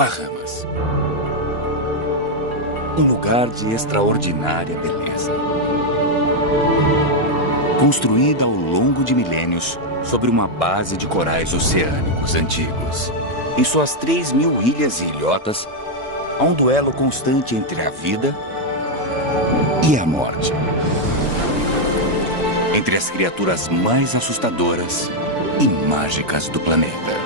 Bahamas. Um lugar de extraordinária beleza. Construída ao longo de milênios sobre uma base de corais oceânicos antigos. Em suas 3.000 ilhas e ilhotas, há um duelo constante entre a vida e a morte. Entre as criaturas mais assustadoras e mágicas do planeta.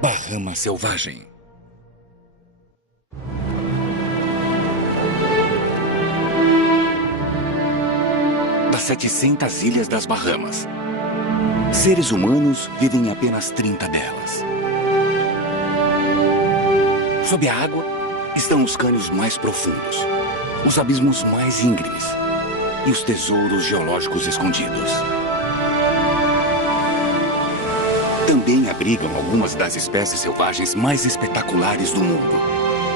Bahama selvagem. Das 700 ilhas das Bahamas, seres humanos vivem em apenas 30 delas. Sob a água estão os cânions mais profundos, os abismos mais íngremes e os tesouros geológicos escondidos. Também abrigam algumas das espécies selvagens mais espetaculares do mundo,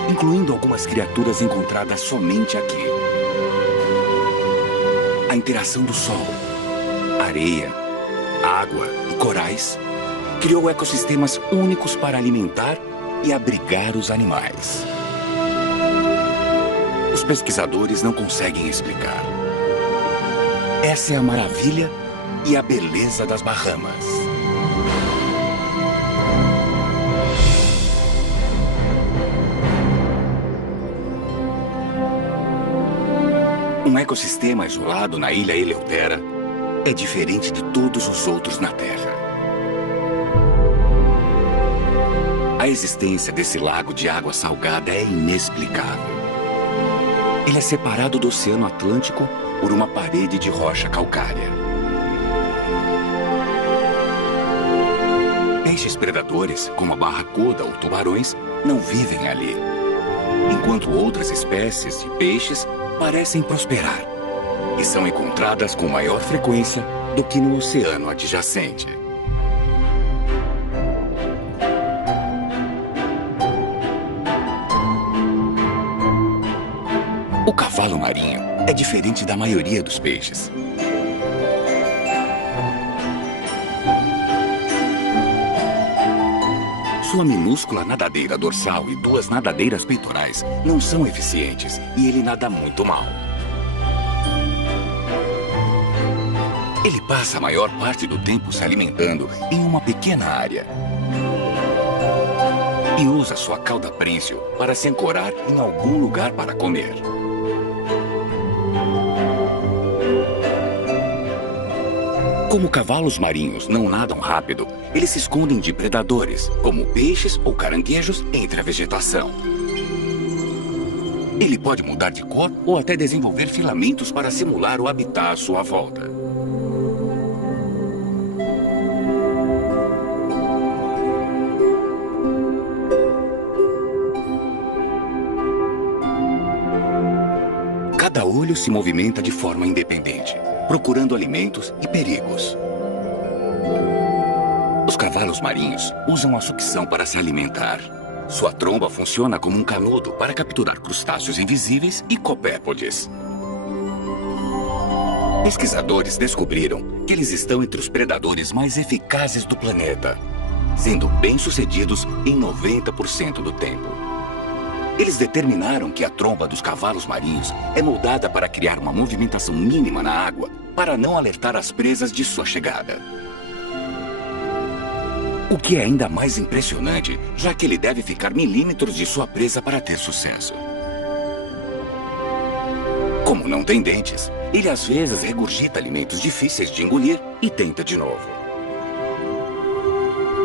incluindo algumas criaturas encontradas somente aqui. A interação do sol, areia, água e corais criou ecossistemas únicos para alimentar e abrigar os animais. Os pesquisadores não conseguem explicar. Essa é a maravilha e a beleza das Bahamas. Um ecossistema isolado na ilha Eleuthera é diferente de todos os outros na Terra. A existência desse lago de água salgada é inexplicável. Ele é separado do Oceano Atlântico por uma parede de rocha calcária. Peixes predadores, como a barracuda ou tubarões, não vivem ali, enquanto outras espécies de peixes parecem prosperar e são encontradas com maior frequência do que no oceano adjacente. O cavalo marinho é diferente da maioria dos peixes. Sua minúscula nadadeira dorsal e 2 nadadeiras peitorais não são eficientes e ele nada muito mal. Ele passa a maior parte do tempo se alimentando em uma pequena área. E usa sua cauda prênsil para se ancorar em algum lugar para comer. Como cavalos marinhos não nadam rápido, eles se escondem de predadores, como peixes ou caranguejos, entre a vegetação. Ele pode mudar de cor ou até desenvolver filamentos para simular o habitat à sua volta. Cada olho se movimenta de forma independente, procurando alimentos e perigos. Os cavalos marinhos usam a sucção para se alimentar. Sua tromba funciona como um canudo para capturar crustáceos invisíveis e copépodes. Pesquisadores descobriram que eles estão entre os predadores mais eficazes do planeta, sendo bem-sucedidos em 90% do tempo. Eles determinaram que a tromba dos cavalos marinhos é moldada para criar uma movimentação mínima na água para não alertar as presas de sua chegada. O que é ainda mais impressionante, já que ele deve ficar milímetros de sua presa para ter sucesso. Como não tem dentes, ele às vezes regurgita alimentos difíceis de engolir e tenta de novo.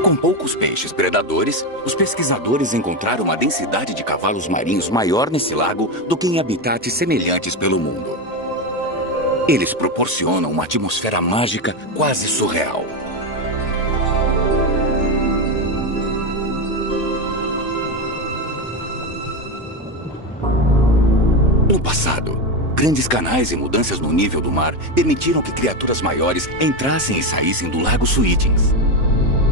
Com poucos peixes predadores, os pesquisadores encontraram uma densidade de cavalos marinhos maior nesse lago do que em habitats semelhantes pelo mundo. Eles proporcionam uma atmosfera mágica quase surreal. Grandes canais e mudanças no nível do mar permitiram que criaturas maiores entrassem e saíssem do Lago Sweetings.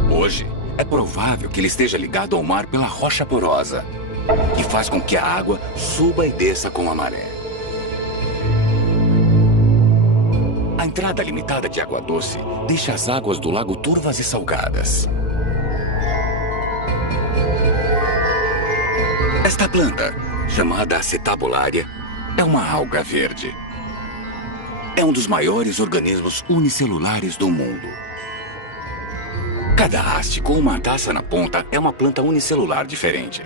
Hoje, é provável que ele esteja ligado ao mar pela rocha porosa, que faz com que a água suba e desça com a maré. A entrada limitada de água doce deixa as águas do lago turvas e salgadas. Esta planta, chamada acetabularia, é uma alga verde. É um dos maiores organismos unicelulares do mundo. Cada haste com uma taça na ponta é uma planta unicelular diferente.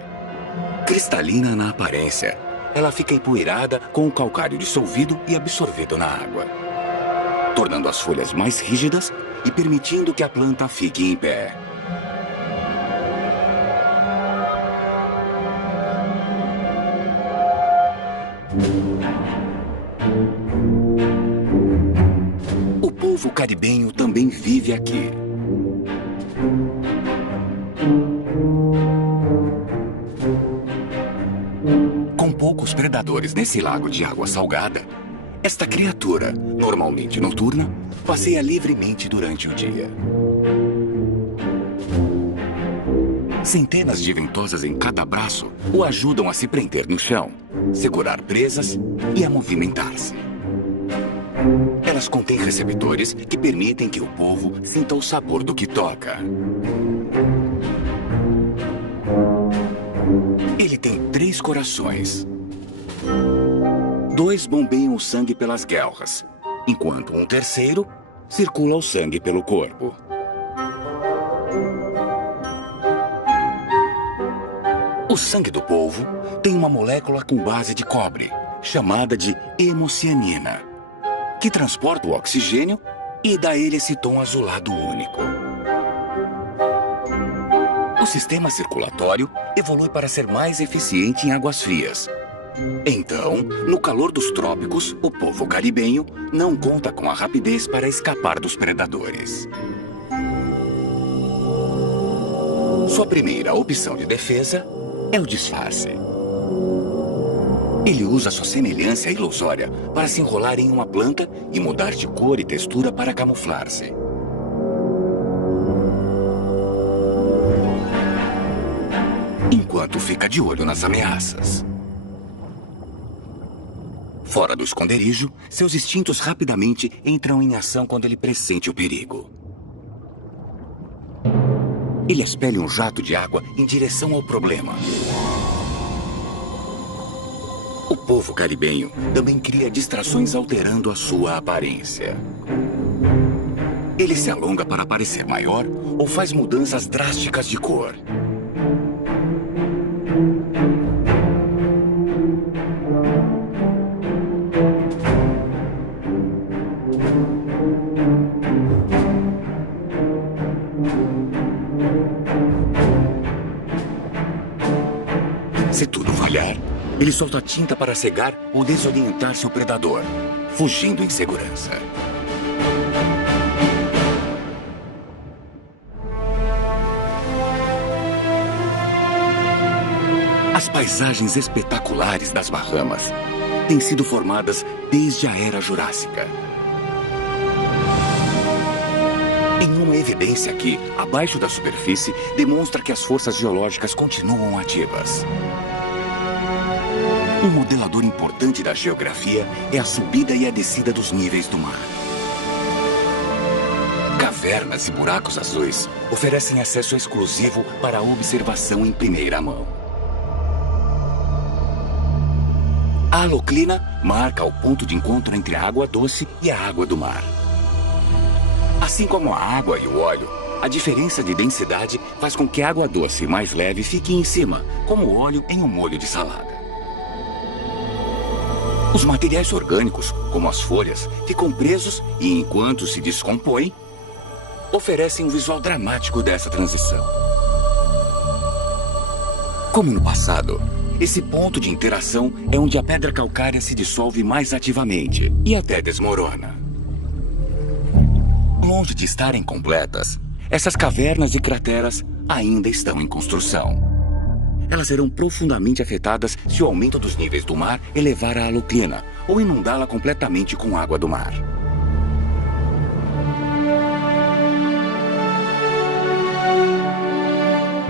Cristalina na aparência, ela fica empoeirada com o calcário dissolvido e absorvido na água, tornando as folhas mais rígidas e permitindo que a planta fique em pé. O povo caribenho também vive aqui. Com poucos predadores nesse lago de água salgada, esta criatura, normalmente noturna, passeia livremente durante o dia. Centenas de ventosas em cada braço o ajudam a se prender no chão, segurar presas e a movimentar-se. Elas contêm receptores que permitem que o povo sinta o sabor do que toca. Ele tem 3 corações. 2 bombeiam o sangue pelas guelras, enquanto um terceiro circula o sangue pelo corpo. O sangue do polvo tem uma molécula com base de cobre, chamada de hemocianina, que transporta o oxigênio e dá a ele esse tom azulado único. O sistema circulatório evolui para ser mais eficiente em águas frias. Então, no calor dos trópicos, o povo caribenho não conta com a rapidez para escapar dos predadores. Sua primeira opção de defesa é o disfarce. Ele usa sua semelhança ilusória para se enrolar em uma planta e mudar de cor e textura para camuflar-se. Enquanto fica de olho nas ameaças. Fora do esconderijo, seus instintos rapidamente entram em ação quando ele pressente o perigo. Ele expele um jato de água em direção ao problema. O povo caribenho também cria distrações alterando a sua aparência. Ele se alonga para parecer maior ou faz mudanças drásticas de cor. Se tudo falhar, ele solta tinta para cegar ou desorientar seu predador, fugindo em segurança. As paisagens espetaculares das Bahamas têm sido formadas desde a Era Jurássica. Em uma evidência que, abaixo da superfície, demonstra que as forças geológicas continuam ativas. Um modelador importante da geografia é a subida e a descida dos níveis do mar. Cavernas e buracos azuis oferecem acesso exclusivo para a observação em primeira mão. A haloclina marca o ponto de encontro entre a água doce e a água do mar. Assim como a água e o óleo, a diferença de densidade faz com que a água doce mais leve fique em cima, como o óleo em um molho de salada. Os materiais orgânicos, como as folhas, ficam presos e, enquanto se descompõem, oferecem um visual dramático dessa transição. Como no passado, esse ponto de interação é onde a pedra calcária se dissolve mais ativamente e até desmorona. Longe de estarem completas, essas cavernas e crateras ainda estão em construção. elas serão profundamente afetadas se o aumento dos níveis do mar elevar a alocrina ou inundá-la completamente com água do mar.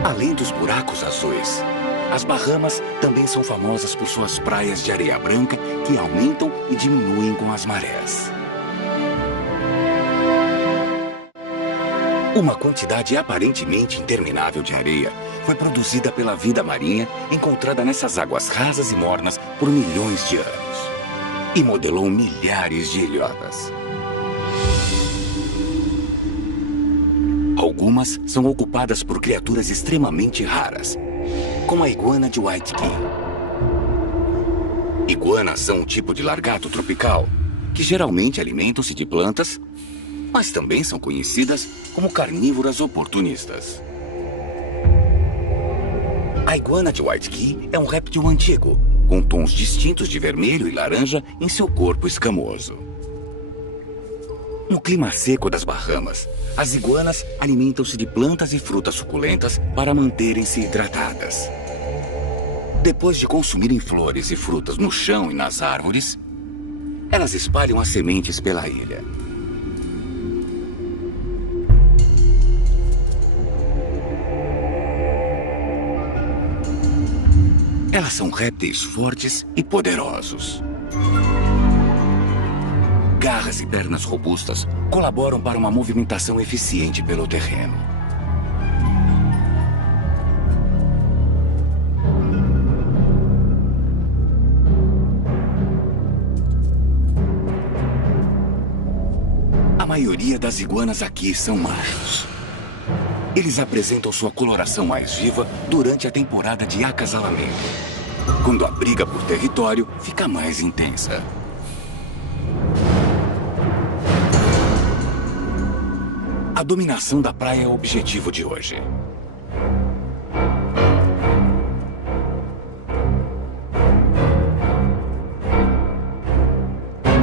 Além dos buracos azuis, as Bahamas também são famosas por suas praias de areia branca que aumentam e diminuem com as marés. Uma quantidade aparentemente interminável de areia foi produzida pela vida marinha encontrada nessas águas rasas e mornas por milhões de anos e modelou milhares de ilhotas. Algumas são ocupadas por criaturas extremamente raras, como a iguana de Waikiki. Iguanas são um tipo de largato tropical que geralmente alimentam-se de plantas, mas também são conhecidas como carnívoras oportunistas. A iguana de Waikiki é um réptil antigo, com tons distintos de vermelho e laranja em seu corpo escamoso. No clima seco das Bahamas, as iguanas alimentam-se de plantas e frutas suculentas para manterem-se hidratadas. Depois de consumirem flores e frutas no chão e nas árvores, elas espalham as sementes pela ilha. Elas são répteis fortes e poderosos. Garras e pernas robustas colaboram para uma movimentação eficiente pelo terreno. A maioria das iguanas aqui são machos. Eles apresentam sua coloração mais viva durante a temporada de acasalamento, quando a briga por território fica mais intensa. A dominação da praia é o objetivo de hoje.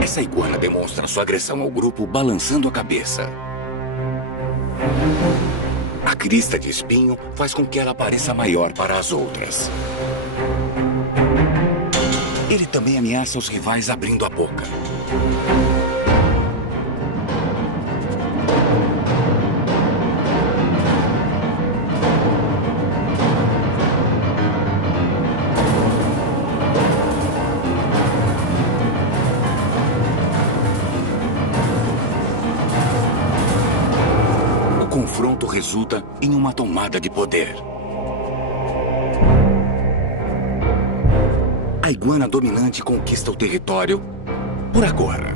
Essa iguana demonstra sua agressão ao grupo balançando a cabeça. A crista de espinho faz com que ela pareça maior para as outras. Ele também ameaça os rivais abrindo a boca. O confronto resulta em uma tomada de poder. A iguana dominante conquista o território por agora.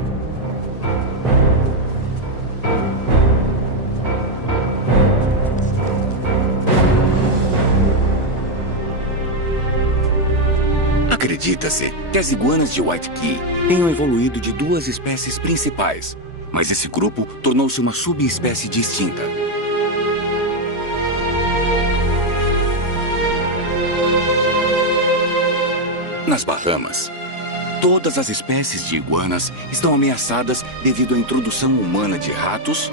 Acredita-se que as iguanas de Waikiki tenham evoluído de duas espécies principais, mas esse grupo tornou-se uma subespécie distinta. Nas Bahamas, todas as espécies de iguanas estão ameaçadas devido à introdução humana de ratos,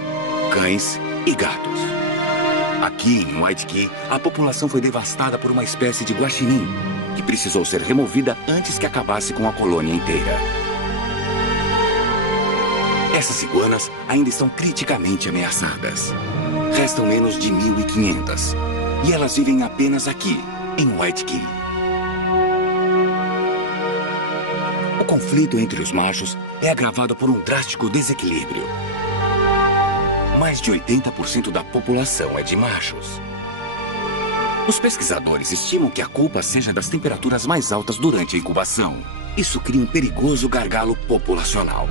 cães e gatos. Aqui em Waikiki, a população foi devastada por uma espécie de guaxinim, que precisou ser removida antes que acabasse com a colônia inteira. Essas iguanas ainda estão criticamente ameaçadas. Restam menos de 1.500 e elas vivem apenas aqui, em Waikiki. O conflito entre os machos é agravado por um drástico desequilíbrio. Mais de 80% da população é de machos. Os pesquisadores estimam que a culpa seja das temperaturas mais altas durante a incubação. Isso cria um perigoso gargalo populacional.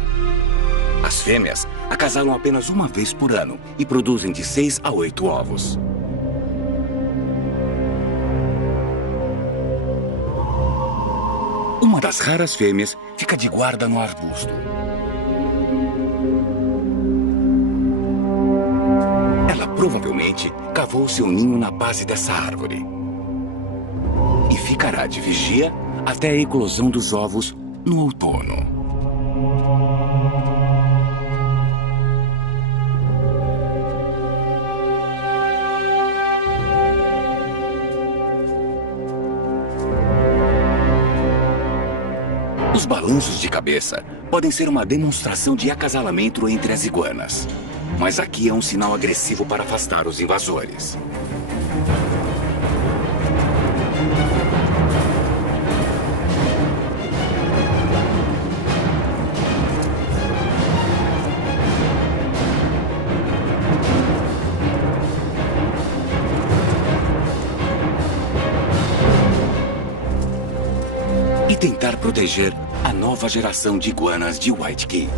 As fêmeas acasalam apenas uma vez por ano e produzem de 6 a 8 ovos. Uma das raras fêmeas fica de guarda no arbusto. Ela provavelmente cavou seu ninho na base dessa árvore e ficará de vigia até a eclosão dos ovos no outono. Os balanços de cabeça podem ser uma demonstração de acasalamento entre as iguanas. Mas aqui é um sinal agressivo para afastar os invasores. E tentar proteger a nova geração de iguanas de Waikiki.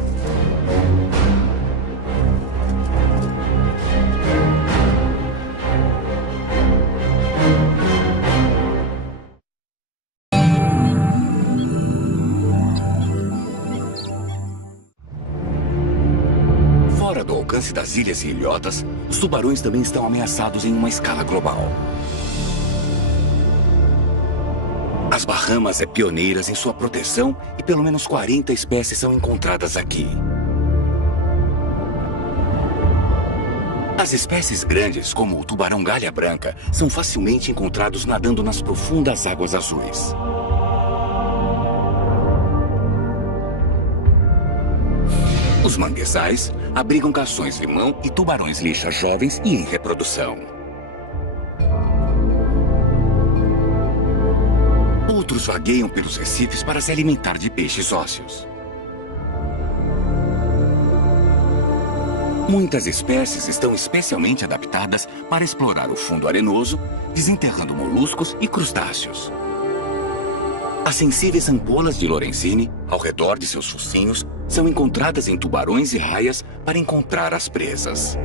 Fora do alcance das ilhas e ilhotas, os tubarões também estão ameaçados em uma escala global. As Bahamas é pioneiras em sua proteção e pelo menos 40 espécies são encontradas aqui. As espécies grandes, como o tubarão galha branca, são facilmente encontrados nadando nas profundas águas azuis. Os manguezais abrigam cações-limão e tubarões-lixa jovens e em reprodução. Outros vagueiam pelos recifes para se alimentar de peixes ósseos. Muitas espécies estão especialmente adaptadas para explorar o fundo arenoso, desenterrando moluscos e crustáceos. As sensíveis ampolas de Lorenzini, ao redor de seus focinhos, são encontradas em tubarões e raias para encontrar as presas.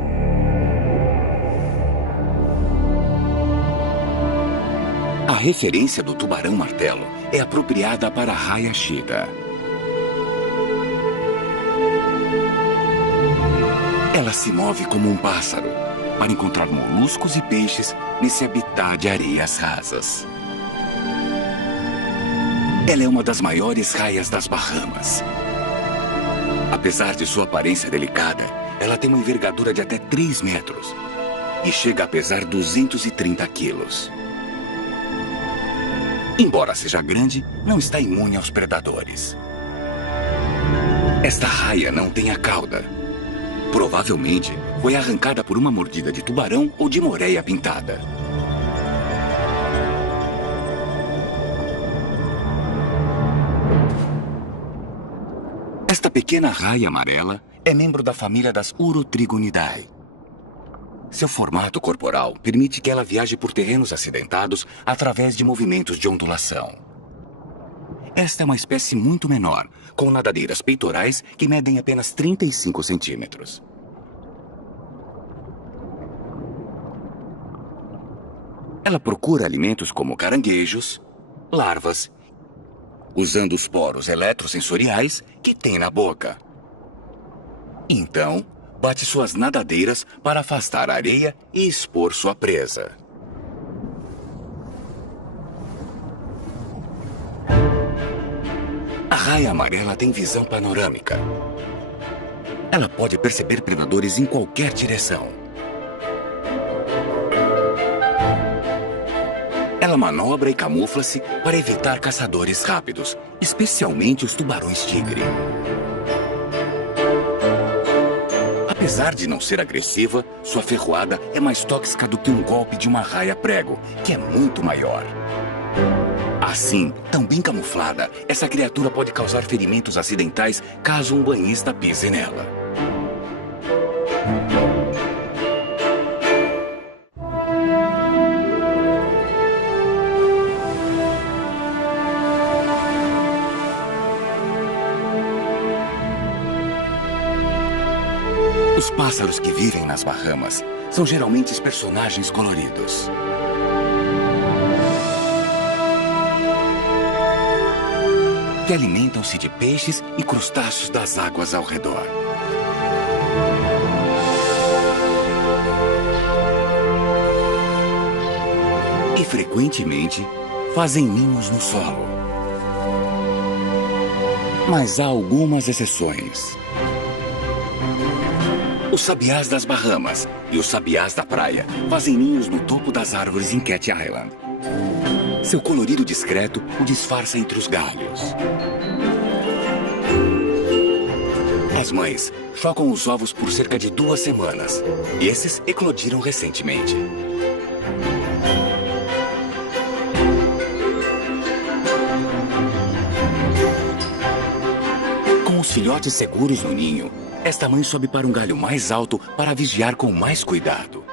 A referência do tubarão-martelo é apropriada para a raia chita. Ela se move como um pássaro para encontrar moluscos e peixes nesse habitat de areias rasas. Ela é uma das maiores raias das Bahamas. Apesar de sua aparência delicada, ela tem uma envergadura de até 3 metros e chega a pesar 230 quilos. Embora seja grande, não está imune aos predadores. Esta raia não tem a cauda. Provavelmente foi arrancada por uma mordida de tubarão ou de moreia pintada. Esta pequena raia amarela é membro da família das Urotrigonidae. Seu formato corporal permite que ela viaje por terrenos acidentados através de movimentos de ondulação. Esta é uma espécie muito menor, com nadadeiras peitorais que medem apenas 35 centímetros. Ela procura alimentos como caranguejos, larvas, usando os poros eletrosensoriais que tem na boca. Então, bate suas nadadeiras para afastar a areia e expor sua presa. A raia amarela tem visão panorâmica. Ela pode perceber predadores em qualquer direção. Ela manobra e camufla-se para evitar caçadores rápidos, especialmente os tubarões-tigre. Apesar de não ser agressiva, sua ferroada é mais tóxica do que um golpe de uma raia-prego, que é muito maior. Assim, tão bem camuflada, essa criatura pode causar ferimentos acidentais caso um banhista pise nela. Os pássaros que vivem nas Bahamas são geralmente personagens coloridos. Que alimentam-se de peixes e crustáceos das águas ao redor. E frequentemente fazem ninhos no solo. Mas há algumas exceções. Os sabiás das Bahamas e os sabiás da praia fazem ninhos no topo das árvores em Cat Island. Seu colorido discreto o disfarça entre os galhos. As mães chocam os ovos por cerca de 2 semanas. Esses eclodiram recentemente. Com os filhotes seguros no ninho, esta mãe sobe para um galho mais alto para vigiar com mais cuidado.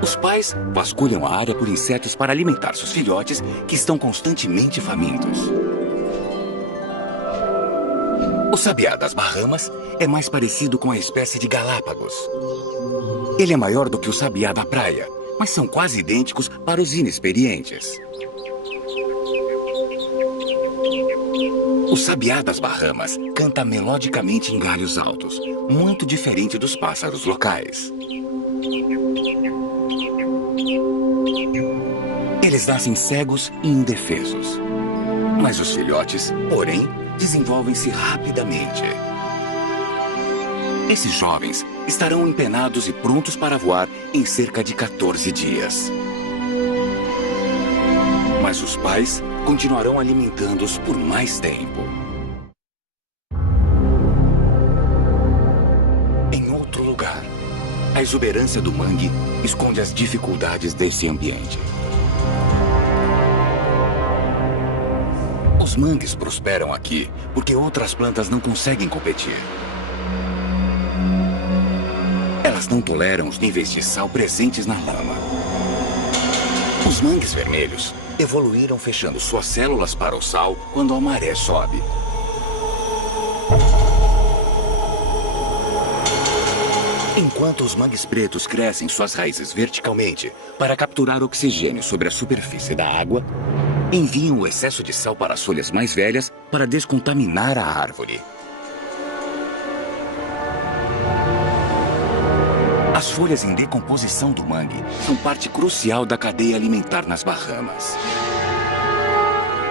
Os pais vasculham a área por insetos para alimentar seus filhotes, que estão constantemente famintos. O sabiá das Bahamas é mais parecido com a espécie de Galápagos. Ele é maior do que o sabiá da praia, mas são quase idênticos para os inexperientes. O sabiá das Bahamas canta melodicamente em galhos altos, muito diferente dos pássaros locais. Eles nascem cegos e indefesos. Mas os filhotes, porém, desenvolvem-se rapidamente. Esses jovens estarão empenados e prontos para voar em cerca de 14 dias. Mas os pais continuarão alimentando-os por mais tempo. Em outro lugar, a exuberância do mangue esconde as dificuldades desse ambiente. Os mangues prosperam aqui porque outras plantas não conseguem competir. Elas não toleram os níveis de sal presentes na lama. Os mangues vermelhos evoluíram fechando suas células para o sal quando a maré sobe. Enquanto os mangues pretos crescem suas raízes verticalmente para capturar oxigênio sobre a superfície da água, enviam o excesso de sal para as folhas mais velhas para descontaminar a árvore. As folhas em decomposição do mangue são parte crucial da cadeia alimentar nas Bahamas.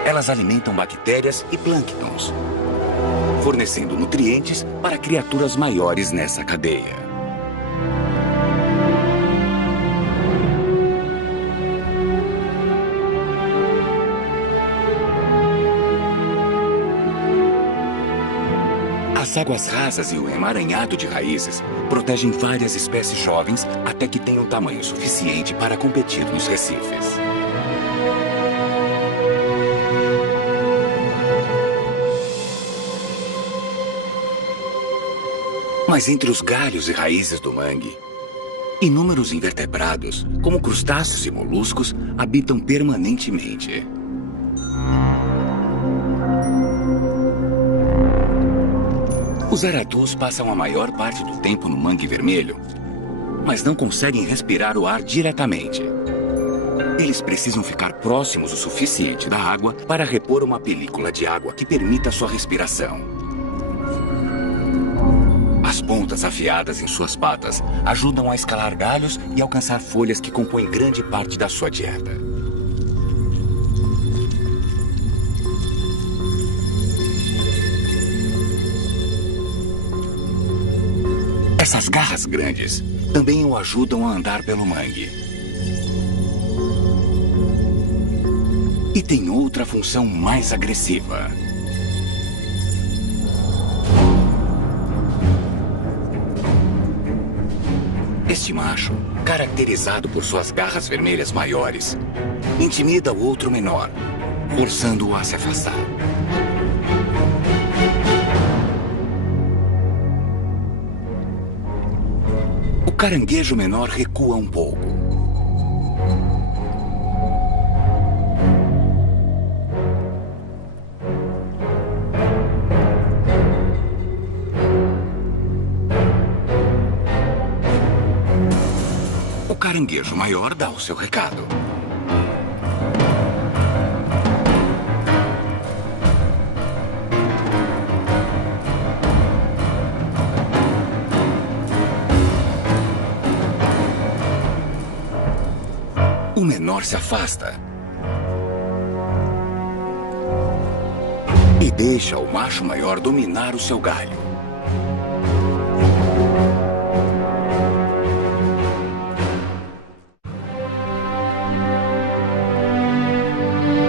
Elas alimentam bactérias e plânctons, fornecendo nutrientes para criaturas maiores nessa cadeia. As águas rasas e o emaranhado de raízes protegem várias espécies jovens até que tenham tamanho suficiente para competir nos recifes. Mas entre os galhos e raízes do mangue, inúmeros invertebrados, como crustáceos e moluscos, habitam permanentemente. Os aratus passam a maior parte do tempo no mangue vermelho, mas não conseguem respirar o ar diretamente. Eles precisam ficar próximos o suficiente da água para repor uma película de água que permita sua respiração. As pontas afiadas em suas patas ajudam a escalar galhos e alcançar folhas que compõem grande parte da sua dieta. Essas garras grandes também o ajudam a andar pelo mangue. E tem outra função mais agressiva. Este macho, caracterizado por suas garras vermelhas maiores, intimida o outro menor, forçando-o a se afastar. O caranguejo menor recua um pouco. O caranguejo maior dá o seu recado. O menor se afasta e deixa o macho maior dominar o seu galho.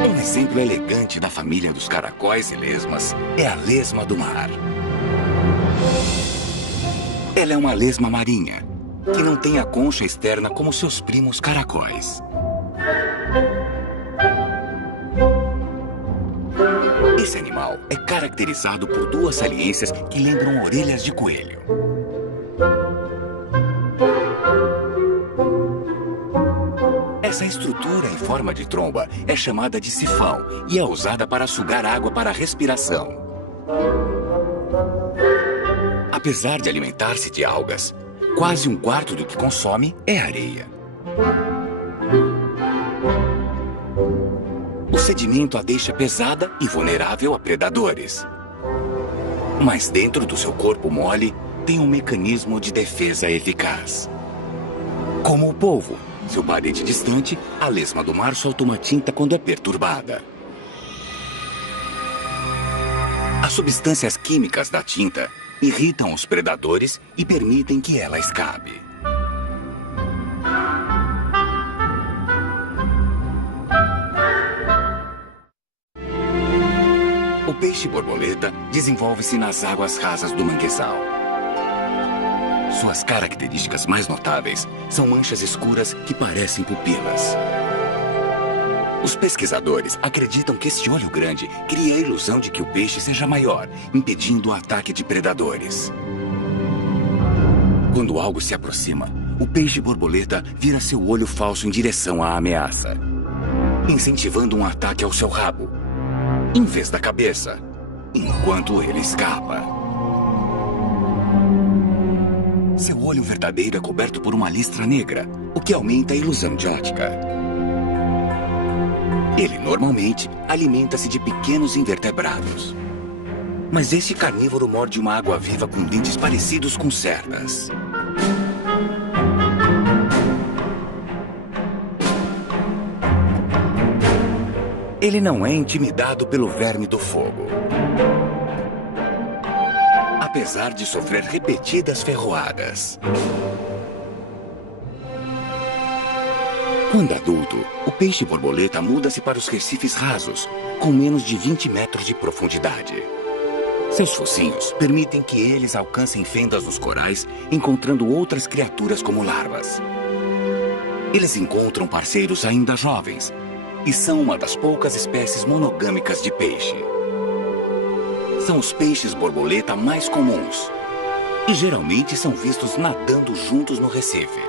Um exemplo exemplo elegante da família dos caracóis e lesmas é a lesma do mar. Ela é uma lesma marinha, que não tem a concha externa como seus primos caracóis. Esse animal é caracterizado por duas saliências que lembram orelhas de coelho. Essa estrutura em forma de tromba é chamada de sifão e é usada para sugar água para a respiração. Apesar de alimentar-se de algas, quase um quarto do que consome é areia. O sedimento a deixa pesada e vulnerável a predadores. Mas dentro do seu corpo mole tem um mecanismo de defesa eficaz. Como o polvo, seu parente distante, a lesma do mar solta uma tinta quando é perturbada. As substâncias químicas da tinta irritam os predadores e permitem que ela escape. O peixe-borboleta desenvolve-se nas águas rasas do manguezal. Suas características mais notáveis são manchas escuras que parecem pupilas. Os pesquisadores acreditam que este olho grande cria a ilusão de que o peixe seja maior, impedindo o ataque de predadores. Quando algo se aproxima, o peixe-borboleta vira seu olho falso em direção à ameaça, incentivando um ataque ao seu rabo, em vez da cabeça, enquanto ele escapa. Seu olho verdadeiro é coberto por uma listra negra, o que aumenta a ilusão de ótica. Ele normalmente alimenta-se de pequenos invertebrados. Mas este carnívoro morde uma água-viva com dentes parecidos com cerdas. Ele não é intimidado pelo verme do fogo. Apesar de sofrer repetidas ferroadas. Quando adulto, o peixe-borboleta muda-se para os recifes rasos, com menos de 20 metros de profundidade. Seus focinhos permitem que eles alcancem fendas nos corais, encontrando outras criaturas como larvas. Eles encontram parceiros ainda jovens, e são uma das poucas espécies monogâmicas de peixe. São os peixes-borboleta mais comuns, e geralmente são vistos nadando juntos no recife.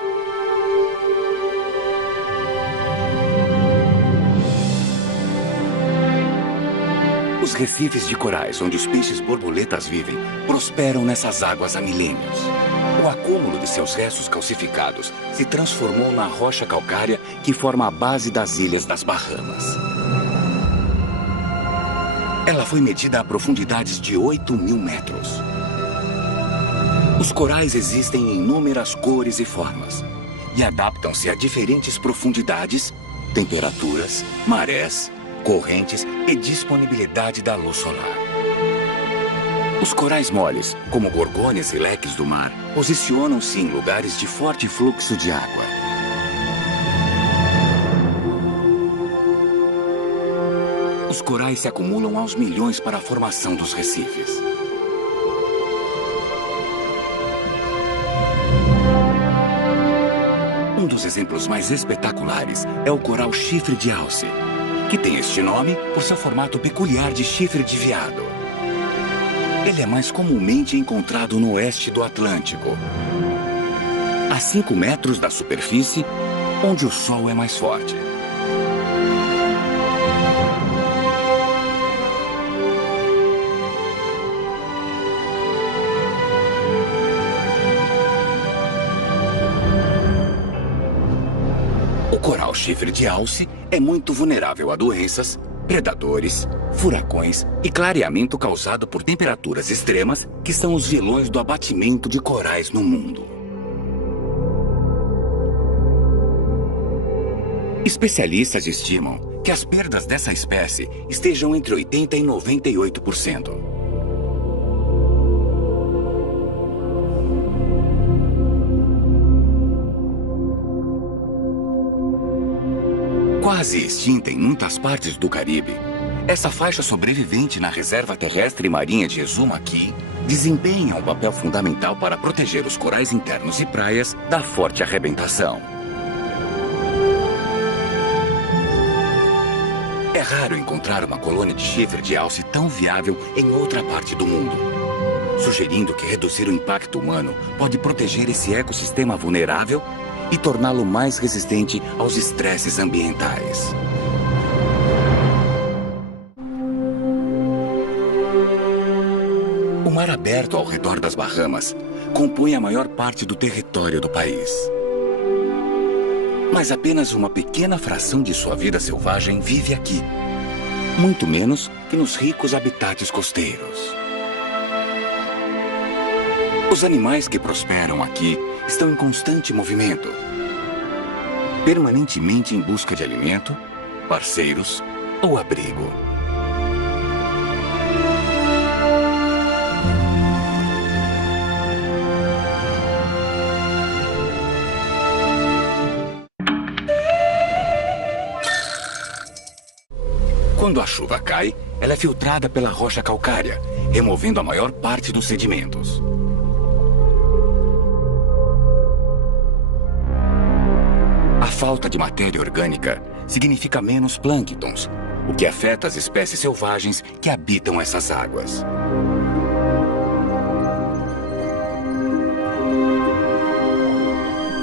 Os recifes de corais onde os peixes-borboletas vivem prosperam nessas águas há milênios. O acúmulo de seus restos calcificados se transformou na rocha calcária que forma a base das ilhas das Bahamas. Ela foi medida a profundidades de 8.000 metros. Os corais existem em inúmeras cores e formas e adaptam-se a diferentes profundidades, temperaturas, marés, correntes e disponibilidade da luz solar. Os corais moles, como gorgônias e leques do mar, posicionam-se em lugares de forte fluxo de água. Os corais se acumulam aos milhões para a formação dos recifes. Um dos exemplos mais espetaculares é o coral chifre de alce, que tem este nome por seu formato peculiar de chifre de veado. Ele é mais comumente encontrado no oeste do Atlântico, a 5 metros da superfície, onde o sol é mais forte. O coral chifre de alce é muito vulnerável a doenças, predadores, furacões e clareamento causado por temperaturas extremas, que são os vilões do abatimento de corais no mundo. Especialistas estimam que as perdas dessa espécie estejam entre 80% e 98%. Quase extinta em muitas partes do Caribe, Essa faixa sobrevivente na reserva terrestre e marinha de Uzumaki desempenha um papel fundamental para proteger os corais internos e praias da forte arrebentação. É raro encontrar uma colônia de chifre de alce tão viável em outra parte do mundo, sugerindo que reduzir o impacto humano pode proteger esse ecossistema vulnerável e torná-lo mais resistente aos estresses ambientais. O mar aberto ao redor das Bahamas compõe a maior parte do território do país. Mas apenas uma pequena fração de sua vida selvagem vive aqui, muito menos que nos ricos habitats costeiros. Os animais que prosperam aqui estão em constante movimento, permanentemente em busca de alimento, parceiros ou abrigo. Quando a chuva cai, ela é filtrada pela rocha calcária, removendo a maior parte dos sedimentos. A falta de matéria orgânica significa menos plânctons, o que afeta as espécies selvagens que habitam essas águas.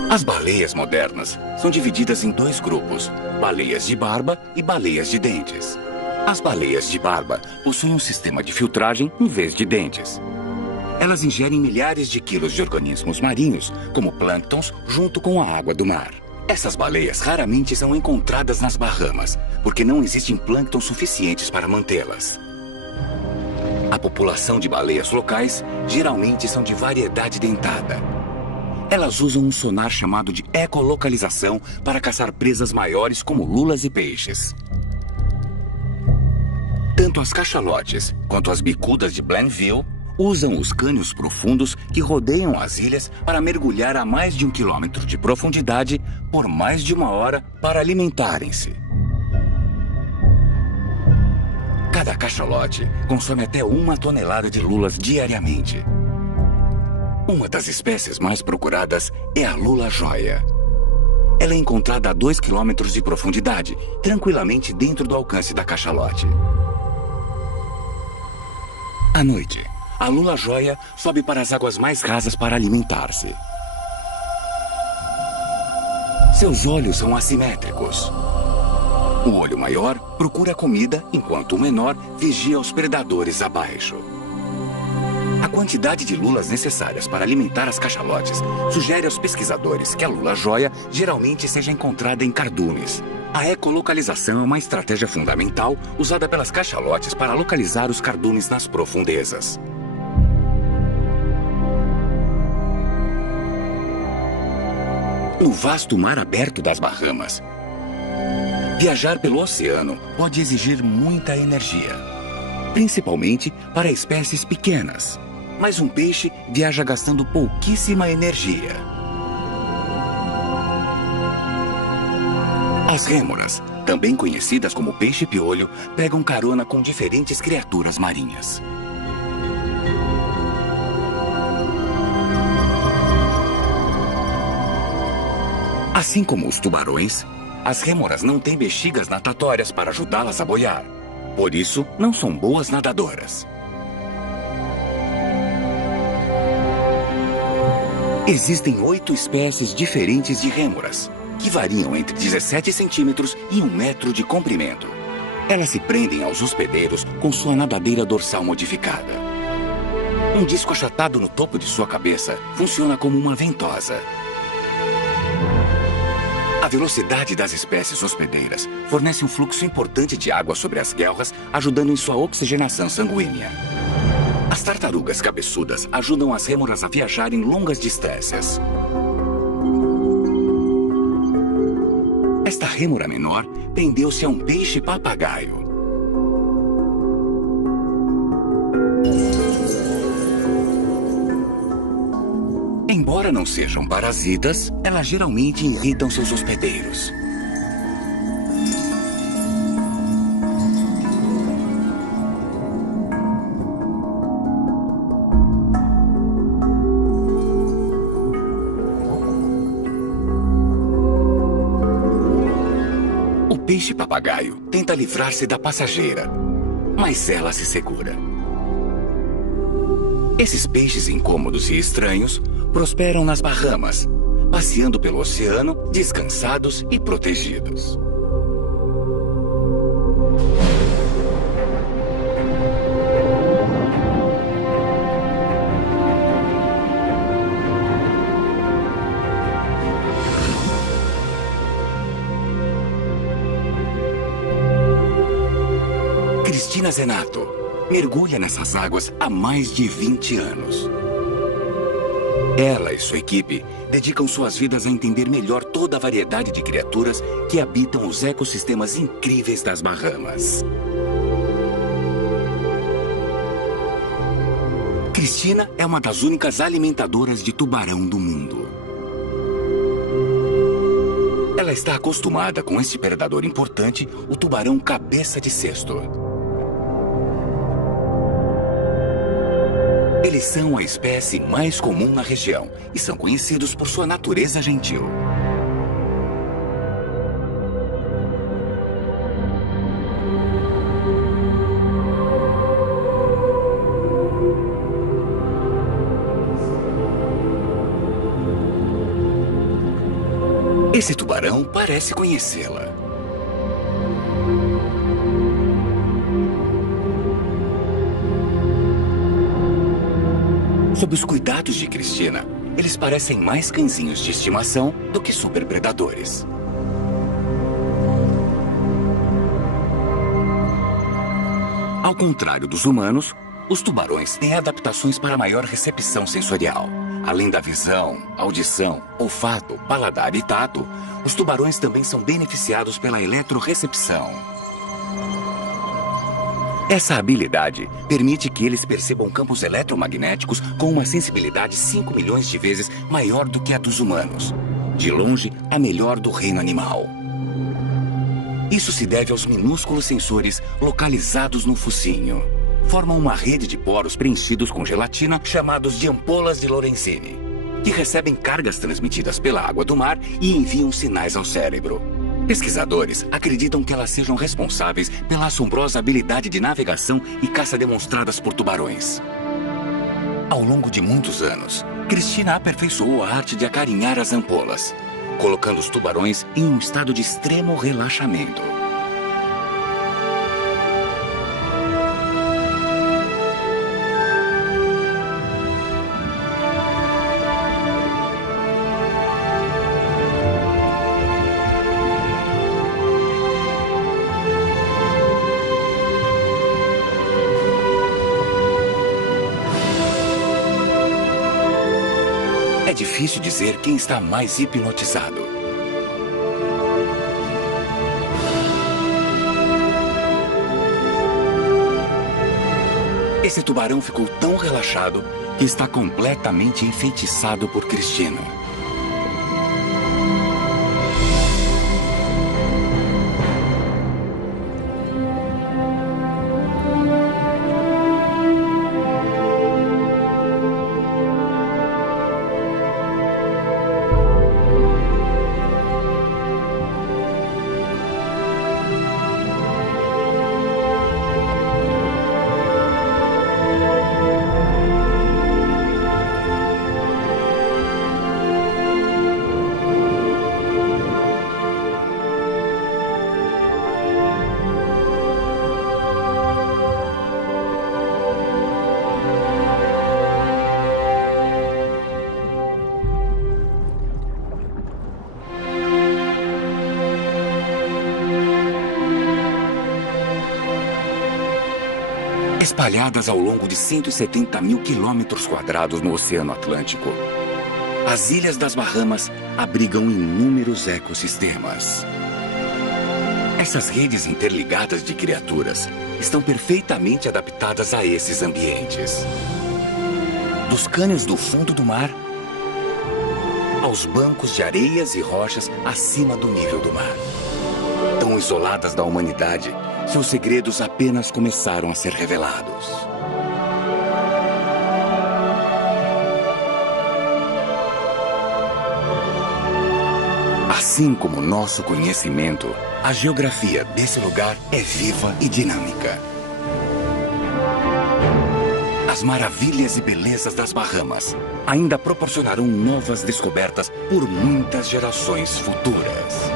As baleias modernas são divididas em dois grupos, baleias de barba e baleias de dentes. As baleias de barba possuem um sistema de filtragem em vez de dentes. Elas ingerem milhares de quilos de organismos marinhos, como plânctons, junto com a água do mar. Essas baleias raramente são encontradas nas Bahamas, porque não existem plânctons suficientes para mantê-las. A população de baleias locais geralmente são de variedade dentada. Elas usam um sonar chamado de ecolocalização para caçar presas maiores como lulas e peixes. Tanto as cachalotes quanto as bicudas de Blainville usam os cânions profundos que rodeiam as ilhas para mergulhar a mais de 1 quilômetro de profundidade por mais de 1 hora para alimentarem-se. Cada cachalote consome até 1 tonelada de lulas diariamente. Uma das espécies mais procuradas é a lula-joia. Ela é encontrada a 2 quilômetros de profundidade, tranquilamente dentro do alcance da cachalote. À noite, a lula-joia sobe para as águas mais rasas para alimentar-se. Seus olhos são assimétricos. O olho maior procura comida, enquanto o menor vigia os predadores abaixo. A quantidade de lulas necessárias para alimentar as cachalotes sugere aos pesquisadores que a lula-joia geralmente seja encontrada em cardumes. A ecolocalização é uma estratégia fundamental usada pelas cachalotes para localizar os cardumes nas profundezas. No vasto mar aberto das Bahamas, viajar pelo oceano pode exigir muita energia, principalmente para espécies pequenas. Mas um peixe viaja gastando pouquíssima energia. As rêmoras, também conhecidas como peixe-piolho, pegam carona com diferentes criaturas marinhas. Assim como os tubarões, as rêmoras não têm bexigas natatórias para ajudá-las a boiar. Por isso, não são boas nadadoras. Existem 8 espécies diferentes de rêmoras, que variam entre 17 centímetros e 1 metro de comprimento. Elas se prendem aos hospedeiros com sua nadadeira dorsal modificada. Um disco achatado no topo de sua cabeça funciona como uma ventosa. A velocidade das espécies hospedeiras fornece um fluxo importante de água sobre as guelras, ajudando em sua oxigenação sanguínea. As tartarugas cabeçudas ajudam as rêmoras a viajarem longas distâncias. Esta rêmora menor prendeu-se a um peixe-papagaio. Embora não sejam parasitas, elas geralmente irritam seus hospedeiros. peixe-papagaio tenta livrar-se da passageira, mas ela se segura. Esses peixes incômodos e estranhos prosperam nas Bahamas, passeando pelo oceano, descansados e protegidos. Cristina Zenato mergulha nessas águas há mais de 20 anos. Ela e sua equipe dedicam suas vidas a entender melhor toda a variedade de criaturas que habitam os ecossistemas incríveis das Bahamas. Cristina é uma das únicas alimentadoras de tubarão do mundo. Ela está acostumada com este predador importante, o tubarão cabeça de cesto. Eles são a espécie mais comum na região e são conhecidos por sua natureza gentil. Esse tubarão parece conhecê-la. Sob os cuidados de Cristina, eles parecem mais cãezinhos de estimação do que superpredadores. Ao contrário dos humanos, os tubarões têm adaptações para maior recepção sensorial. Além da visão, audição, olfato, paladar e tato, os tubarões também são beneficiados pela eletrorecepção. Essa habilidade permite que eles percebam campos eletromagnéticos com uma sensibilidade 5 milhões de vezes maior do que a dos humanos. De longe, a melhor do reino animal. Isso se deve aos minúsculos sensores localizados no focinho. Formam uma rede de poros preenchidos com gelatina chamados de ampolas de Lorenzini, que recebem cargas transmitidas pela água do mar e enviam sinais ao cérebro. Pesquisadores acreditam que elas sejam responsáveis pela assombrosa habilidade de navegação e caça demonstradas por tubarões. Ao longo de muitos anos, Cristina aperfeiçoou a arte de acarinhar as ampolas, colocando os tubarões em um estado de extremo relaxamento. É difícil dizer quem está mais hipnotizado. Esse tubarão ficou tão relaxado que está completamente enfeitiçado por Cristina. Espalhadas ao longo de 170 mil quilômetros quadrados no Oceano Atlântico, as Ilhas das Bahamas abrigam inúmeros ecossistemas. Essas redes interligadas de criaturas estão perfeitamente adaptadas a esses ambientes. Dos cânions do fundo do mar aos bancos de areias e rochas acima do nível do mar. Tão isoladas da humanidade, seus segredos apenas começaram a ser revelados. Assim como o nosso conhecimento, a geografia desse lugar é viva e dinâmica. As maravilhas e belezas das Bahamas ainda proporcionarão novas descobertas por muitas gerações futuras.